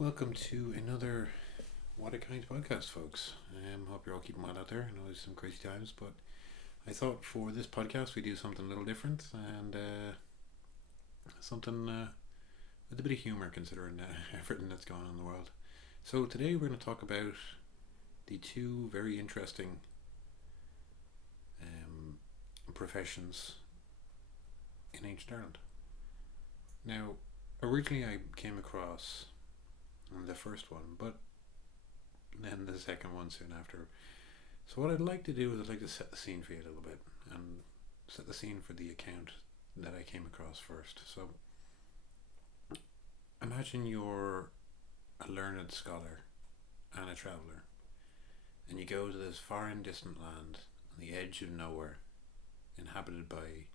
Welcome to another What a Kind podcast, folks. Hope you're all keeping well out there. I know there's some crazy times, but I thought for this podcast we do something a little different and something with a bit of humour considering everything that's going on in the world. So today we're going to talk about the two very interesting professions in ancient Ireland. Now, originally I came across the first one, but then the second one soon after. So what I'd like to do is I'd like to set the scene for you a little bit and set the scene for the account that I came across first. So imagine you're a learned scholar and a traveller, and you go to this far and distant land on the edge of nowhere, inhabited by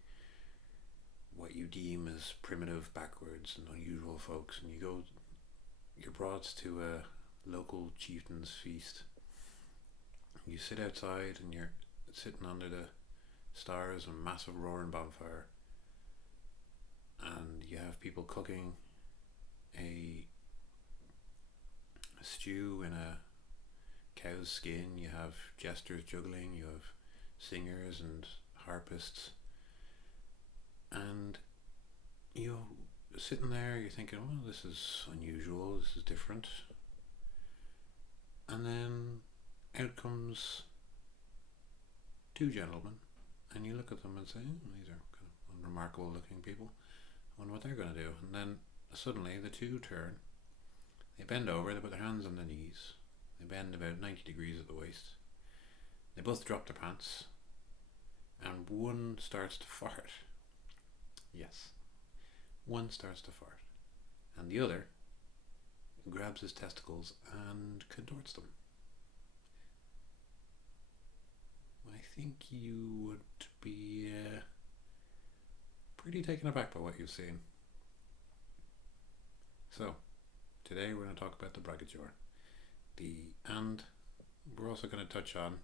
what you deem as primitive, backwards and unusual folks, and you're brought to a local chieftain's feast. You sit outside and you're sitting under the stars and a massive roaring bonfire, and you have people cooking a stew in a cow's skin. You have jesters juggling, you have singers and harpists, and you're sitting there, you're thinking, well, this is unusual, this is different. And then out comes two gentlemen, and you look at them and say, these are kind of unremarkable looking people. I wonder what they're going to do. And then suddenly the two turn, they bend over, they put their hands on their knees, they bend about 90 degrees at the waist, they both drop their pants, and one starts to fart. Yes. One starts to fart, and the other grabs his testicles and contorts them. I think you would be pretty taken aback by what you've seen. So, today we're going to talk about the Braigetóir. And we're also going to touch on,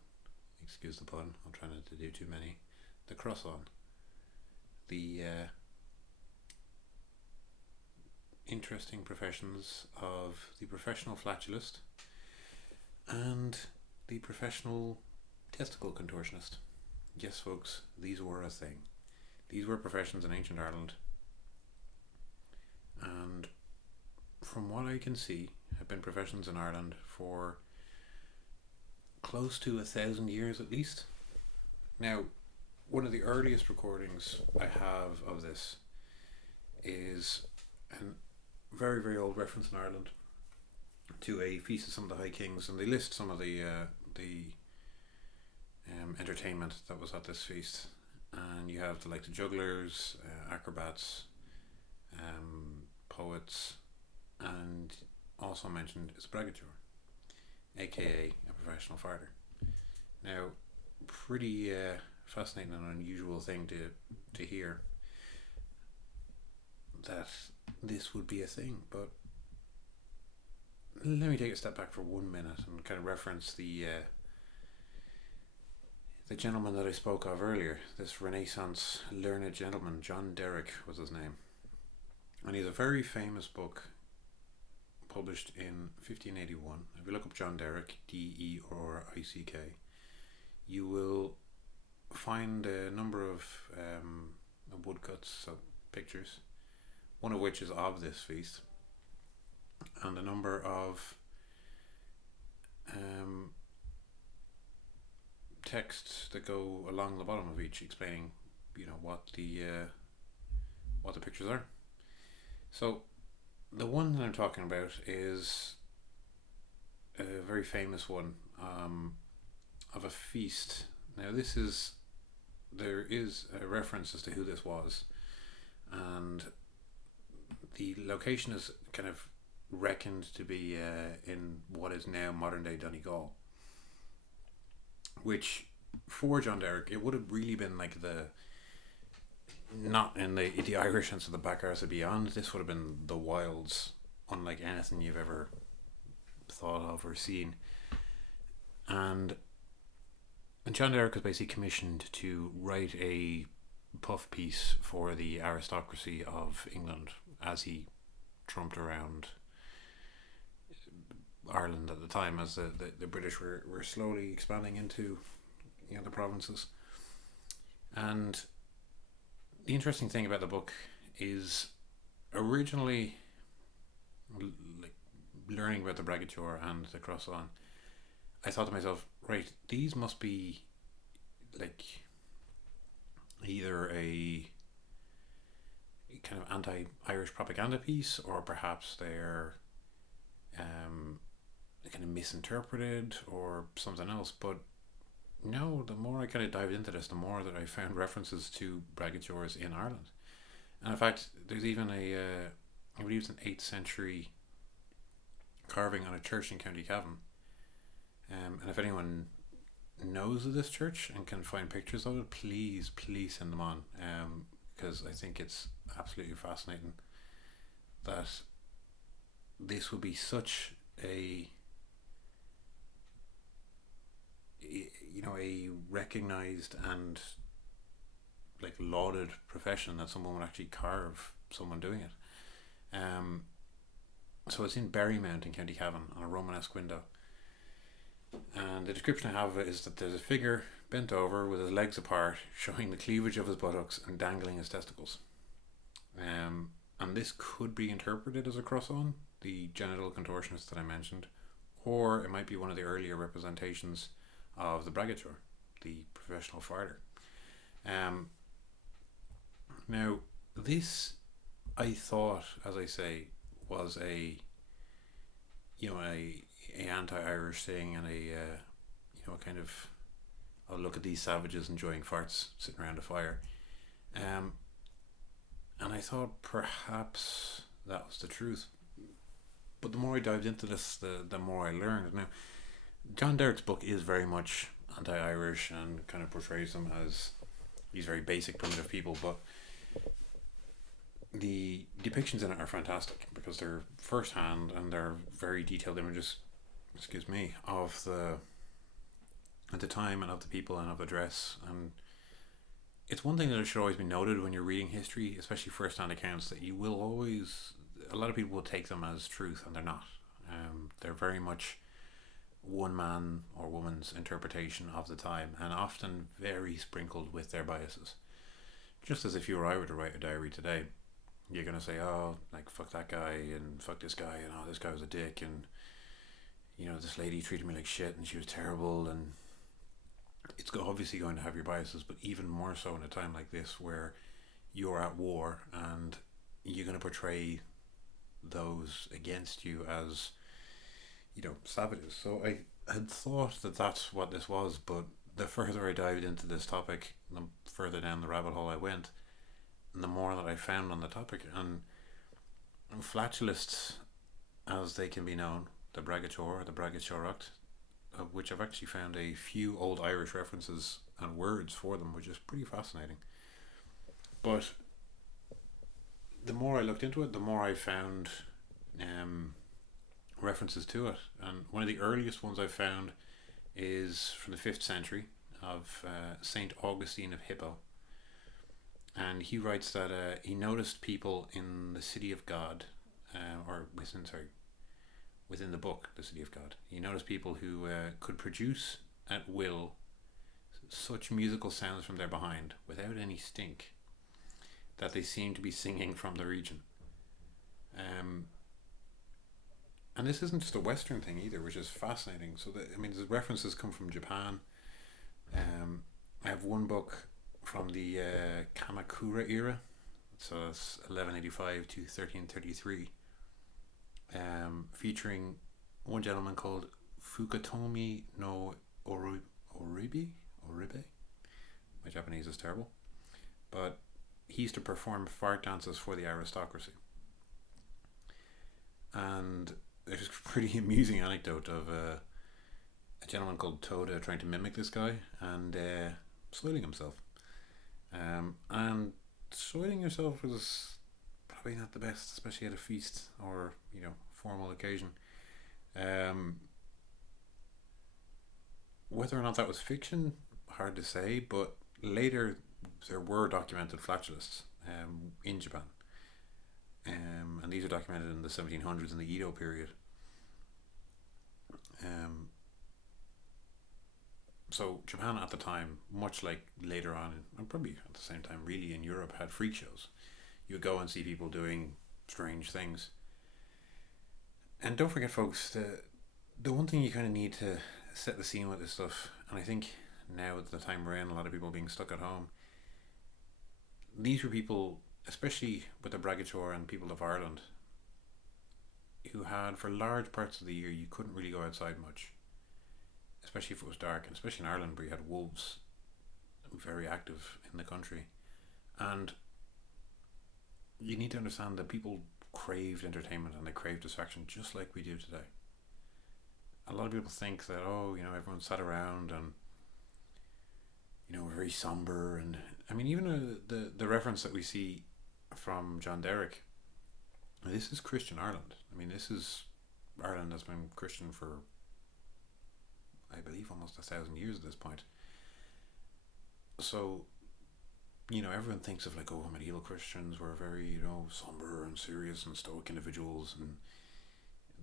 excuse the pun, I'll try not to do too many, the cross-on. The interesting professions of the professional flatulist and the professional testicle contortionist. Yes, folks, these were a thing. These were professions in ancient Ireland, and from what I can see, have been professions in Ireland for close to 1,000 years at least. Now, one of the earliest recordings I have of this is an very, very old reference in Ireland to a feast of some of the High Kings, and they list some of the entertainment that was at this feast. And you have the jugglers, acrobats, poets, and also mentioned is Braigetóir, aka a professional farter. Now, pretty fascinating and unusual thing to hear that this would be a thing, but let me take a step back for 1 minute and kind of reference the gentleman that I spoke of earlier, this Renaissance learned gentleman. John Derrick was his name, and he has a very famous book published in 1581. If you look up John Derrick, Derick, you will find a number of woodcuts, so pictures, one of which is of this feast, and a number of texts that go along the bottom of each, explaining, what the pictures are. So the one that I'm talking about is a very famous one of a feast. Now there is a reference as to who this was, and the location is kind of reckoned to be in what is now modern day Donegal, which for John Derrick, it would have really been like not in the Irish and so the back arse of beyond. This would have been the wilds, unlike anything you've ever thought of or seen. And John Derrick was basically commissioned to write a puff piece for the aristocracy of England as he trumped around Ireland at the time, as the British were slowly expanding into the provinces. And the interesting thing about the book is originally, like, learning about the Braigetóir and the Crossán, I thought to myself, right, these must be like either a kind of anti-Irish propaganda piece, or perhaps they're kind of misinterpreted or something else. But no, the more I kind of dived into this, the more that I found references to Braigetóirs in Ireland. And in fact, there's even I believe it's an 8th century carving on a church in County Cavan. And if anyone knows of this church and can find pictures of it, please send them on, because I think it's absolutely fascinating that this would be such a a recognized and like lauded profession, that someone would actually carve someone doing it. So it's in Berrymount in County Cavan on a Romanesque window. And the description I have of it is that there's a figure bent over with his legs apart, showing the cleavage of his buttocks and dangling his testicles. And this could be interpreted as a cross-on, the genital contortionist that I mentioned, or it might be one of the earlier representations of the Braigetóir, the professional farter. Now, this, I thought, as I say, was a anti-Irish thing, and a kind of, oh, look at these savages enjoying farts sitting around a fire. And I thought perhaps that was the truth. But the more I dived into this, the more I learned. Now, John Derrick's book is very much anti-Irish and kind of portrays them as these very basic primitive people, but the depictions in it are fantastic because they're first-hand and they're very detailed images, of the time and of the people and of the dress. And it's one thing that should always be noted when you're reading history, especially first-hand accounts, that you will always, a lot of people will take them as truth, and they're not. They're very much one man or woman's interpretation of the time, and often very sprinkled with their biases. Just as if you or I were to write a diary today, you're going to say, oh, like, fuck that guy, and fuck this guy, and oh, this guy was a dick, and this lady treated me like shit, and she was terrible. And it's obviously going to have your biases, but even more so in a time like this where you're at war and you're going to portray those against you as savages. So I had thought that that's what this was, but the further I dived into this topic, the further down the rabbit hole I went, and the more that I found on the topic. And flatulists, as they can be known, the Braigetóir, the Braigetóireacht, of which I've actually found a few old Irish references and words for them, which is pretty fascinating. But the more I looked into it, the more I found references to it. And one of the earliest ones I found is from the 5th century of Saint Augustine of Hippo. And he writes that he noticed people in the city of God, within the book, the city of God. He noticed people who could produce at will such musical sounds from their behind without any stink that they seemed to be singing from the region. And this isn't just a Western thing either, which is fascinating. So the references come from Japan. I have one book from the Kamakura era, so it's 1185 to 1333, featuring one gentleman called Fukutomi no Oribe. My Japanese is terrible, but he used to perform fart dances for the aristocracy. And there's a pretty amusing anecdote of a gentleman called Toda trying to mimic this guy and soiling himself. And soiling yourself was probably not the best, especially at a feast or formal occasion. Whether or not that was fiction, hard to say, but later there were documented flatulists in Japan. And these are documented in the 1700s in the Edo period. Um, so Japan at the time, much like later on, and probably at the same time, really in Europe, had freak shows. You would go and see people doing strange things. And don't forget, folks, the one thing you kind of need to set the scene with this stuff, and I think now at the time we're in, a lot of people being stuck at home. These were people, especially with the Braigetóir and people of Ireland, who had, for large parts of the year, you couldn't really go outside much, especially if it was dark, and especially in Ireland where you had wolves very active in the country. And you need to understand that people craved entertainment and they craved distraction just like we do today. A lot of people think that, oh, everyone sat around and we're very somber, and I mean, even the reference that we see from John Derrick, this is Christian Ireland. I mean, this is Ireland has been Christian for, I believe, almost 1,000 years at this point. So, everyone thinks of like, oh, medieval Christians were very, somber and serious and stoic individuals, and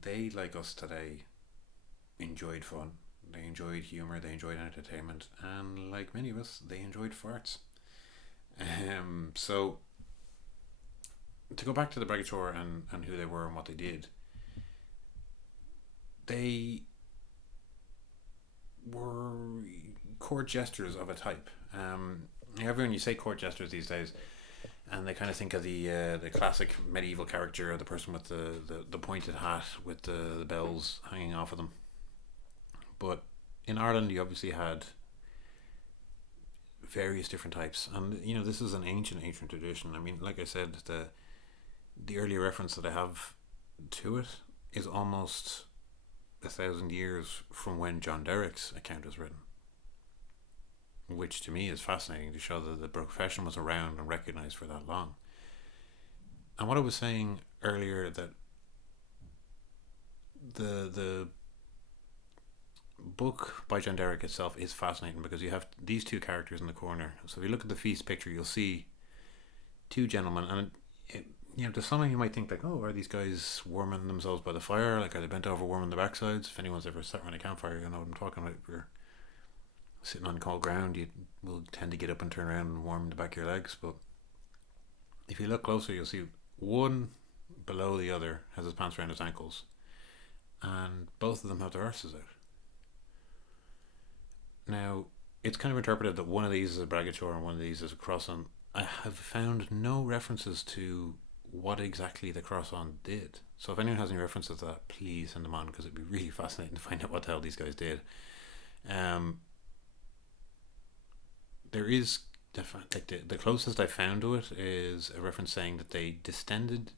they, like us today, enjoyed fun. They enjoyed humour, they enjoyed entertainment, and like many of us, they enjoyed farts. So, to go back to the Braigetóir and who they were and what they did, they were court jesters of a type. Everyone, you say court jesters these days, and they kind of think of the classic medieval character, the person with the pointed hat with the bells hanging off of them. But in Ireland, you obviously had various different types, and this is an ancient tradition. I mean, like I said, the earlier reference that I have to it is almost 1,000 years from when John Derrick's account was written, which to me is fascinating to show that the profession was around and recognized for that long. And what I was saying earlier, that the book by John Derrick itself is fascinating because you have these two characters in the corner. So if you look at the feast picture, you'll see two gentlemen, and to someone you might think like, oh, are these guys warming themselves by the fire? Like, are they bent over warming their backsides? If anyone's ever sat around a campfire, you know what I'm talking about. If you're sitting on cold ground, you will tend to get up and turn around and warm the back of your legs. But if you look closer, you'll see one below the other has his pants around his ankles, and both of them have their arses out. Now, it's kind of interpreted that one of these is a Braigetóir and one of these is a cross-on. I have found no references to what exactly the cross-on did. So if anyone has any references to that, please send them on, because it'd be really fascinating to find out what the hell these guys did. There is the closest I found to it is a reference saying that they distended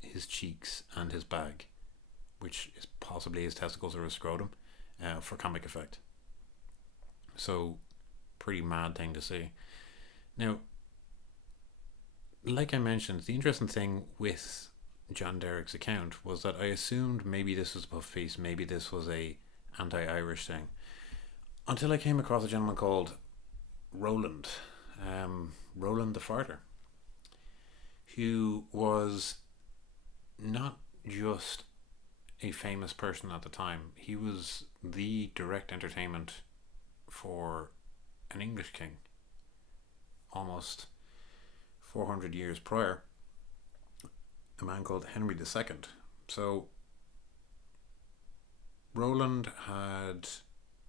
his cheeks and his bag, which is possibly his testicles or his scrotum, for comic effect. So, pretty mad thing to see. Now, like I mentioned, the interesting thing with John Derrick's account was that I assumed maybe this was a puff feast, maybe this was a anti-Irish thing, until I came across a gentleman called Roland the Farter, who was not just a famous person at the time. He was the direct entertainment for an English king almost 400 years prior, a man called Henry II. So Roland had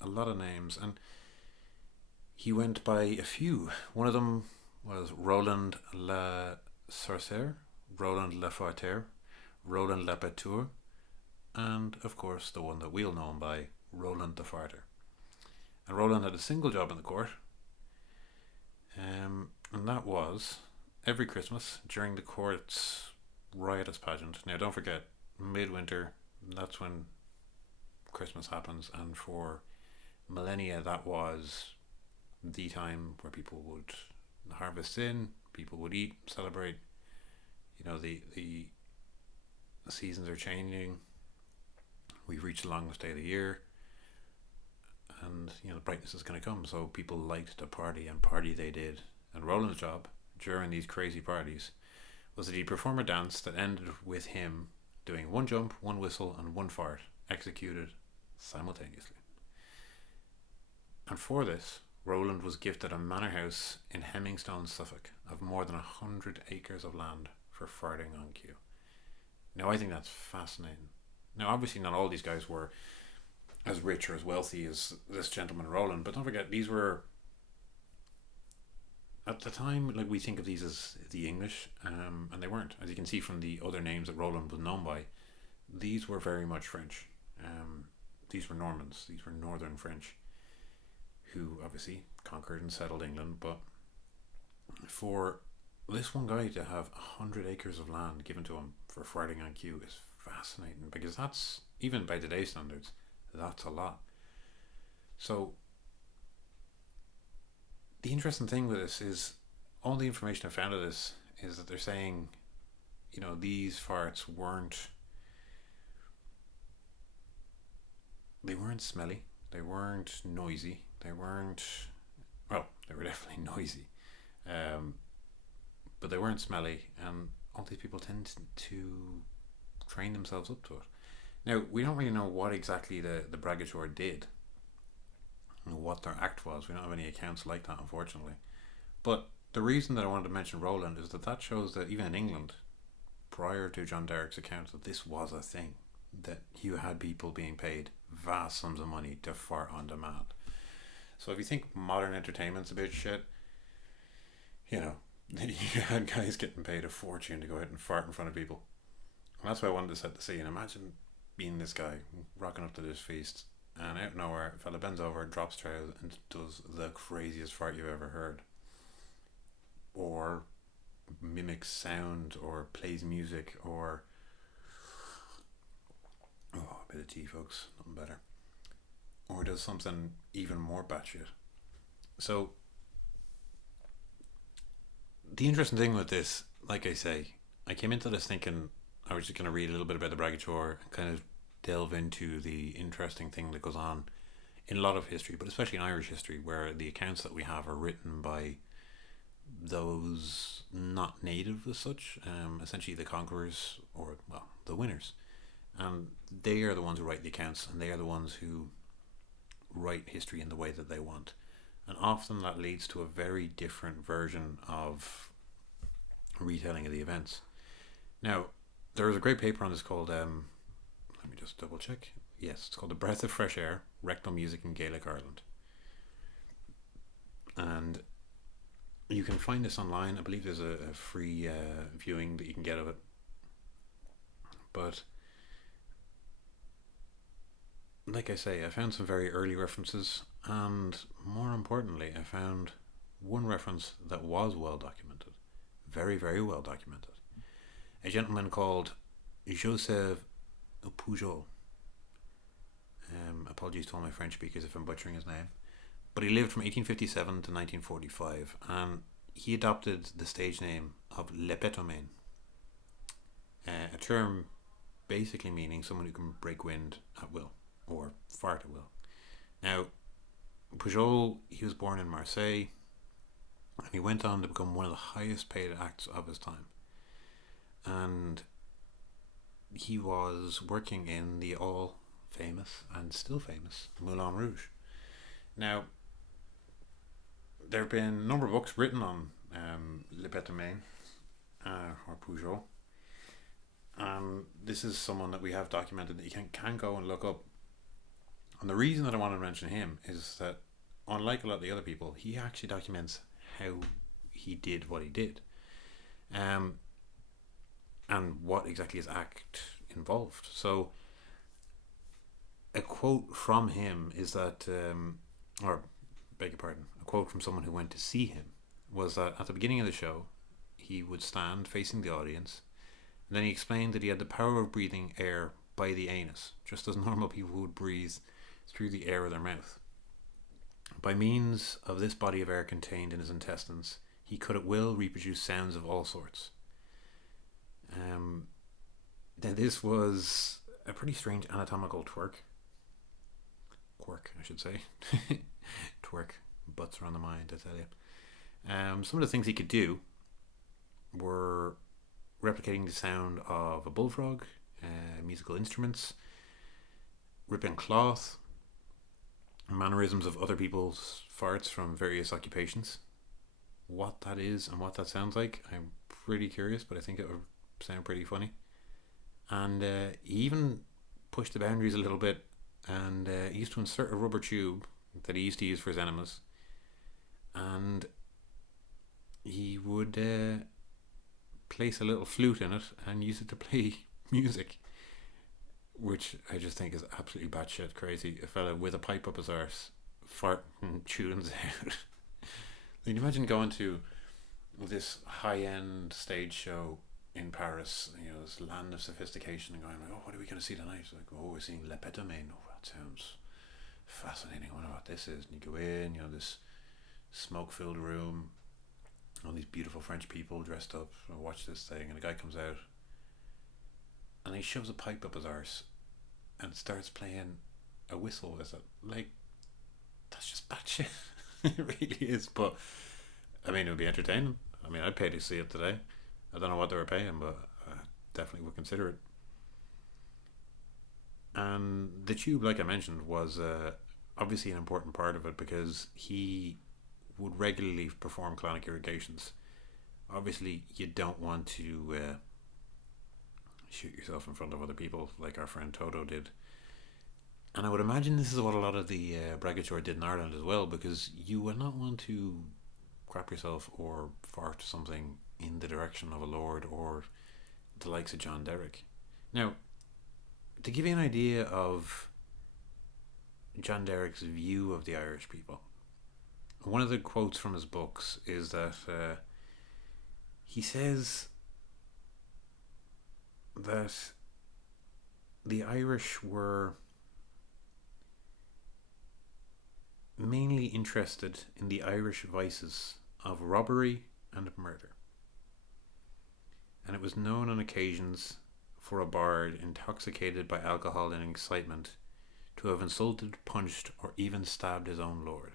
a lot of names, and he went by a few. One of them was Roland le Sorcier, Roland le Farter, Roland le Baigetóir, and of course the one that we'll know him by, Roland the Farter. And Roland had a single job in the court, and that was every Christmas during the court's riotous pageant. Now, don't forget, midwinter, that's when Christmas happens, and for millennia that was the time where people would harvest in, people would eat, celebrate. The seasons are changing. We've reached the longest day of the year, and the brightness is going to come, so people liked to party, and party they did. And Roland's job during these crazy parties was that he'd perform a dance that ended with him doing one jump, one whistle, and one fart, executed simultaneously. And for this, Roland was gifted a manor house in Hemmingstone, Suffolk, of more than 100 acres of land for farting on cue. Now, I think that's fascinating. Now, obviously, not all these guys were as rich or as wealthy as this gentleman Roland, but don't forget, these were, at the time, like, we think of these as the English, and they weren't. As you can see from the other names that Roland was known by, these were very much French. These were Normans, these were northern French, who obviously conquered and settled England. But for this one guy to have 100 acres of land given to him for farting on cue is fascinating, because that's, even by today's standards, that's a lot. So the interesting thing with this is, all the information I found of this is that they're saying, these farts weren't smelly, they weren't noisy, they were definitely noisy, but they weren't smelly, and all these people tend to train themselves up to it. Now, we don't really know what exactly the Braigetóir did, what their act was. We don't have any accounts like that, unfortunately. But the reason that I wanted to mention Roland is that shows that even in England, prior to John Derrick's account, that this was a thing, that you had people being paid vast sums of money to fart on demand. So if you think modern entertainment's a bit shit, you had guys getting paid a fortune to go out and fart in front of people. And that's why I wanted to set the scene. Imagine being this guy rocking up to this feast, and out of nowhere, a fella bends over, drops trousers, and does the craziest fart you've ever heard, or mimics sound, or plays music, or a bit of tea, folks, nothing better, or does something even more batshit. So the interesting thing with this, like I say, I came into this thinking I was just going to read a little bit about the Braigetóir and kind of delve into the interesting thing that goes on in a lot of history, but especially in Irish history, where the accounts that we have are written by those not native as such, essentially the conquerors, or, well, the winners. And they are the ones who write the accounts, and they are the ones who write history in the way that they want. And often that leads to a very different version of retelling of the events. Now, there was a great paper on this called, let me just double check. Yes, it's called The Breath of Fresh Air, Rectal Music in Gaelic Ireland. And you can find this online. I believe there's a free viewing that you can get of it. But like I say, I found some very early references, and more importantly, I found one reference that was well documented. Very, very well documented. A gentleman called Joseph Pujol. Apologies to all my French speakers if I'm butchering his name. But he lived from 1857 to 1945, and he adopted the stage name of Lepetomain, a term basically meaning someone who can break wind at will, or fart at will. Now, Pujol, he was born in Marseille, and he went on to become one of the highest paid acts of his time. And he was working in the all famous and still famous Moulin Rouge. Now, there have been a number of books written on Lepetomain, or Pujol. This is someone that we have documented that you can go and look up. And the reason that I want to mention him is that, unlike a lot of the other people, he actually documents how he did what he did. And what exactly his act involved. So, a quote from him is that, a quote from someone who went to see him was that at the beginning of the show, he would stand facing the audience, and then he explained that he had the power of breathing air by the anus, just as normal people would breathe through the air of their mouth. By means of this body of air contained in his intestines, he could at will reproduce sounds of all sorts. Then this was a pretty strange anatomical quirk, I should say. Twerk, butts are on the mind, I tell you. Some of the things he could do were replicating the sound of a bullfrog, musical instruments, ripping cloth, mannerisms of other people's farts from various occupations. What that is and what that sounds like, I'm pretty curious, but I think it would sound pretty funny. And he even pushed the boundaries a little bit, and he used to insert a rubber tube that he used to use for his enemas, and he would place a little flute in it and use it to play music, which I just think is absolutely batshit crazy. A fella with a pipe up his arse farting tunes out. Can you imagine going to this high-end stage show in Paris, this land of sophistication, and going like, oh, what are we going to see tonight? Like, oh, we're seeing Le Pétamène. Oh, that sounds fascinating. I wonder what this is. And you go in, this smoke-filled room, all these beautiful French people dressed up, watch this thing, and a guy comes out, and he shoves a pipe up his arse, and starts playing a whistle with it. Like, that's just batshit. It really is, but I mean, it would be entertaining. I mean, I'd pay to see it today. I don't know what they were paying, but I definitely would consider it. And the tube, like I mentioned, was obviously an important part of it, because he would regularly perform colonic irrigations. Obviously, you don't want to shoot yourself in front of other people like our friend Toto did. And I would imagine this is what a lot of the Braigetóir did in Ireland as well, because you would not want to crap yourself or fart something in the direction of a lord or the likes of John Derrick. Now, to give you an idea of John Derrick's view of the Irish people, one of the quotes from his books is that he says that the Irish were mainly interested in the Irish vices of robbery and murder. And it was known on occasions for a bard intoxicated by alcohol and excitement to have insulted, punched, or even stabbed his own lord.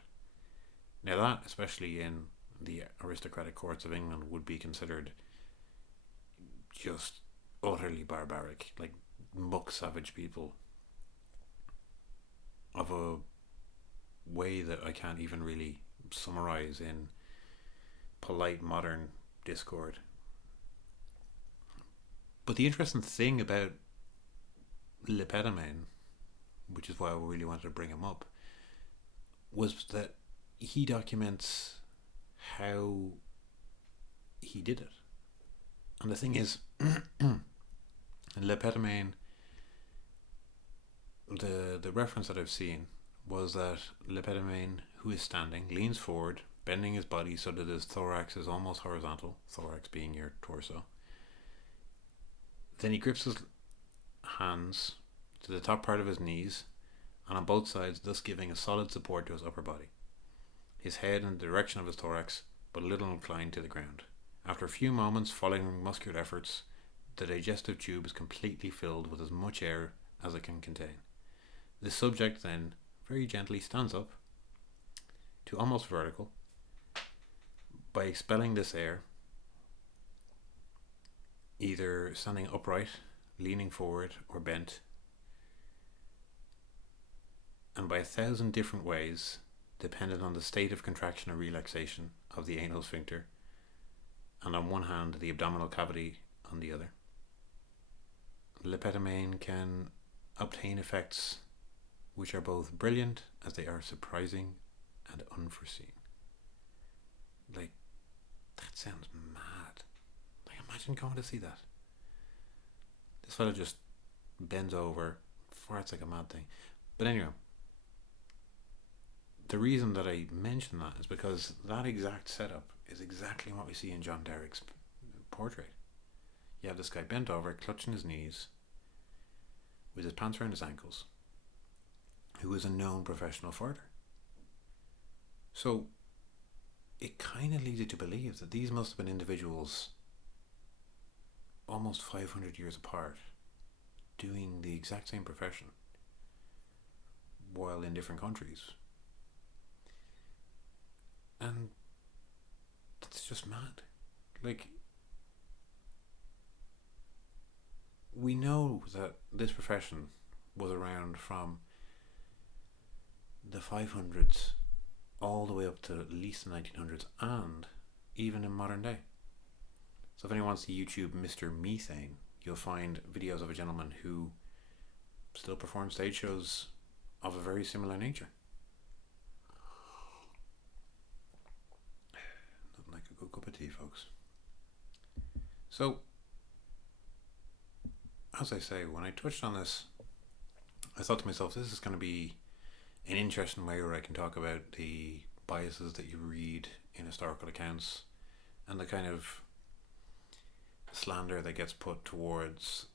Now that, especially in the aristocratic courts of England, would be considered just utterly barbaric, like muck savage people of a way that I can't even really summarize in polite modern discord. But the interesting thing about Le Pétamène, which is why I really wanted to bring him up, was that he documents how he did it. And the thing is, in Le Pétamène, the reference that I've seen was that Le Pétamène, who is standing, leans forward, bending his body so that his thorax is almost horizontal, thorax being your torso. Then he grips his hands to the top part of his knees and on both sides, thus giving a solid support to his upper body. His head in the direction of his thorax, but a little inclined to the ground. After a few moments following muscular efforts, the digestive tube is completely filled with as much air as it can contain. The subject then very gently stands up to almost vertical. By expelling this air, either standing upright, leaning forward, or bent, and by 1,000 different ways, dependent on the state of contraction or relaxation of the anal sphincter, and on one hand the abdominal cavity on the other. Le Pétamène can obtain effects which are both brilliant as they are surprising and unforeseen. Like, that sounds mad. Like, imagine going to see that. This fella just bends over, farts like a mad thing. But anyway, the reason that I mention that is because that exact setup is exactly what we see in John Derrick's portrait. You have this guy bent over, clutching his knees, with his pants around his ankles, who is a known professional farter. So it kind of leads you to believe that these must have been individuals almost 500 years apart, doing the exact same profession while in different countries. And that's just mad. Like, we know that this profession was around from the 500s all the way up to at least the 1900s, and even in modern day. So if anyone wants to YouTube Mr. Methane, you'll find videos of a gentleman who still performs stage shows of a very similar nature. Nothing like a good cup of tea, folks. So, as I say, when I touched on this, I thought to myself, this is going to be an interesting way where I can talk about the biases that you read in historical accounts and the kind of slander that gets put towards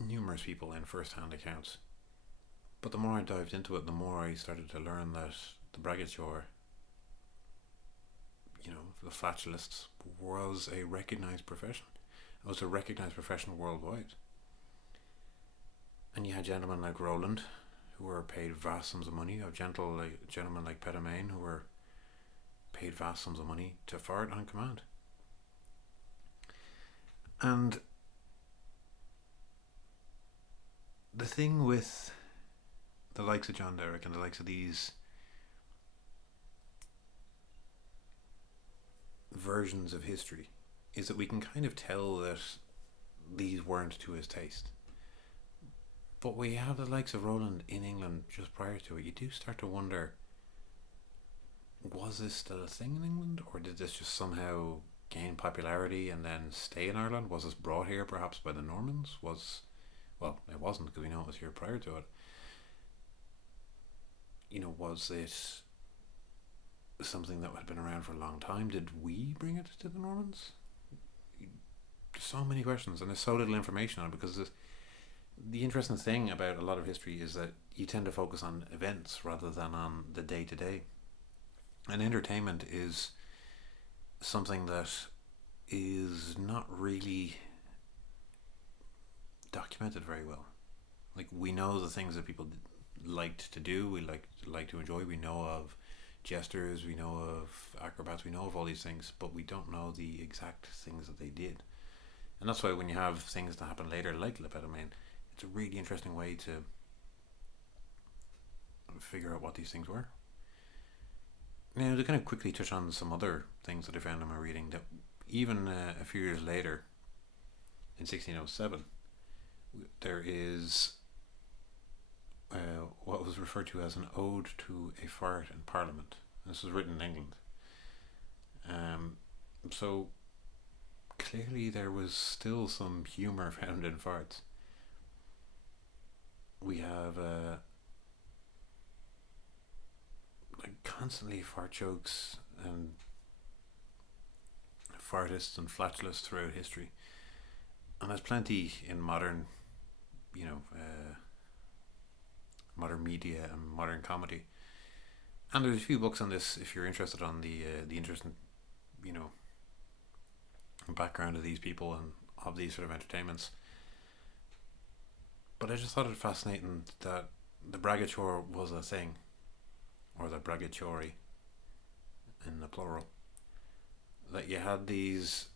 numerous people in first-hand accounts. But the more I dived into it, the more I started to learn that the Braigetóir, the flatullists, was a recognised profession. It was a recognised profession worldwide. And you had gentlemen like Roland, who were paid vast sums of money, of gentlemen like Pedamain, who were paid vast sums of money to fart on command. And the thing with the likes of John Derrick and the likes of these versions of history is that we can kind of tell that these weren't to his taste. But we have the likes of Roland in England just prior to it. You do start to wonder, was this still a thing in England, or did this just somehow gain popularity and then stay in Ireland? Was this brought here perhaps by the Normans? Well, it wasn't, because we know it was here prior to it. Was it something that had been around for a long time? Did we bring it to the Normans? So many questions, and there's so little information on it, because the interesting thing about a lot of history is that you tend to focus on events rather than on the day-to-day. And entertainment is something that is not really documented very well. Like, we know the things that people liked to do, we like to enjoy. We know of jesters, we know of acrobats, we know of all these things, but we don't know the exact things that they did. And that's why when you have things that happen later, like Le Pedamain, it's a really interesting way to figure out what these things were. Now, to kind of quickly touch on some other things that I found in my reading, that even a few years later, in 1607, there is what was referred to as an ode to a fart in Parliament. This was written in England. So clearly there was still some humour found in farts. We have constantly fart jokes and fartists and flatulists throughout history, and there's plenty in modern modern media and modern comedy. And there's a few books on this if you're interested on the interesting background of these people and of these sort of entertainments. But I just thought it fascinating that the Braigetóir was a thing, or the Braigetóiri in the plural, that you had these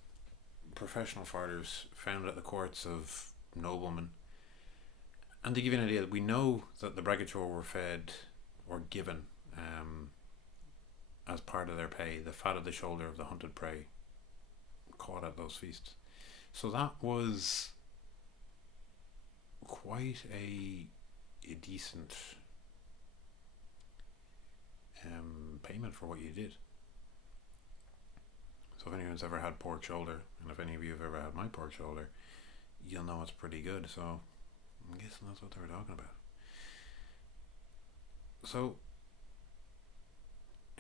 professional farters found at the courts of noblemen. And to give you an idea, we know that the Braigetóir were fed or given as part of their pay the fat of the shoulder of the hunted prey caught at those feasts. So that was quite a decent payment for what you did. So if anyone's ever had pork shoulder, and if any of you have ever had my pork shoulder, you'll know it's pretty good. So I'm guessing that's what they were talking about. So,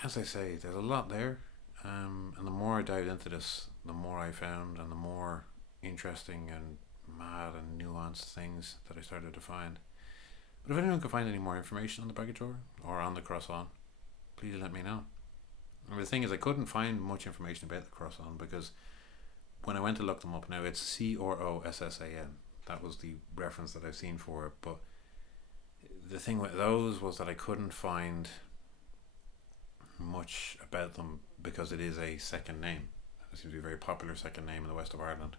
as I say, there's a lot there, and the more I dived into this, the more I found, and the more interesting and mad and nuanced things that I started to find. But if anyone can find any more information on the Braigetóir or on the Cross-On, please let me know. And the thing is, I couldn't find much information about the Cross-On, because when I went to look them up, now it's Crossan. That was the reference that I've seen for it. But the thing with those was that I couldn't find much about them, because it is a second name. It seems to be a very popular second name in the west of Ireland.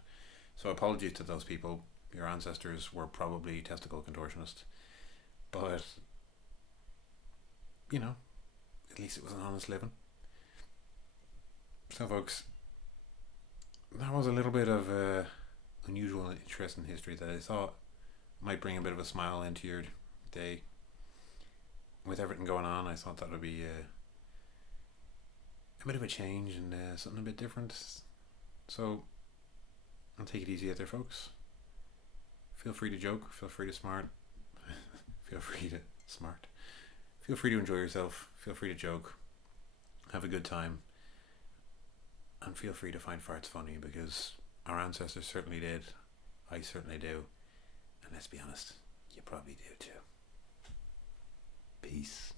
So apologies to those people your ancestors were probably testicle contortionists, but you know, at least it was an honest living. So, folks, that was a little bit of unusual and interesting history that I thought might bring a bit of a smile into your day. With everything going on, I thought that would be a bit of a change and something a bit different. So, I'll take it easy out there, folks. Feel free to joke, feel free to smart, feel free to smart. Feel free to enjoy yourself, feel free to joke, have a good time, and feel free to find farts funny, because our ancestors certainly did, I certainly do, and let's be honest, you probably do too. Peace.